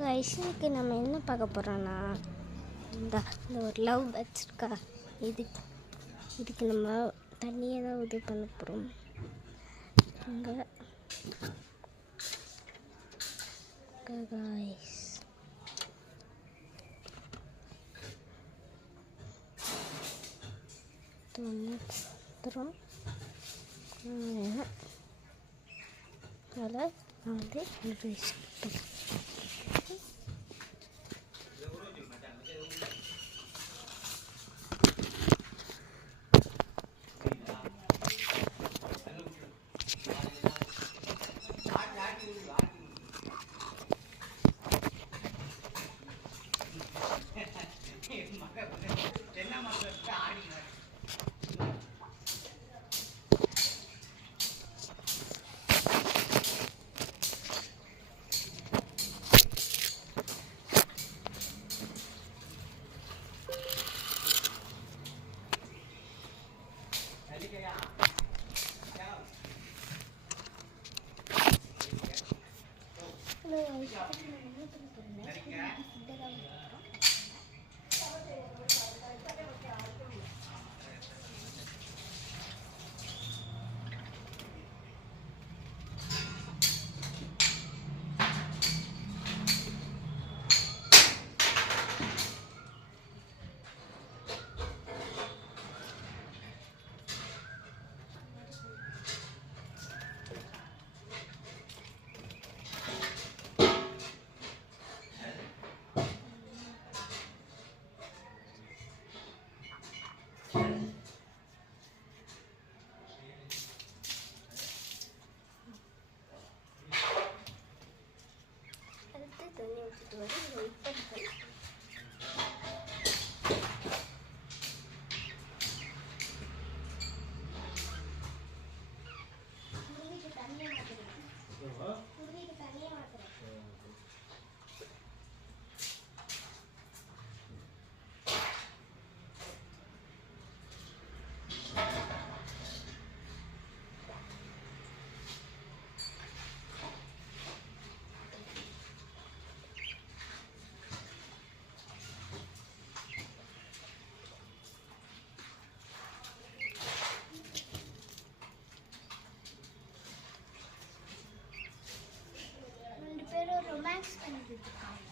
Guys இன்னைக்கு நம்ம என்ன பார்க்க போகிறோன்னா இந்த ஒரு லவ் வச்சுருக்கா இதுக்கு நம்ம தண்ணியை தான் இது பண்ண போகிறோம். இங்கே கைஸ் தரும் அதில் நான் வந்து தண்ணி ஊற்றிட்டு வந்து வெயிட் பண்ணுறேன். தண்ணியை மாற்றுறேன். ரொமான்ஸ் பண்ணிட்டு இருக்காங்க.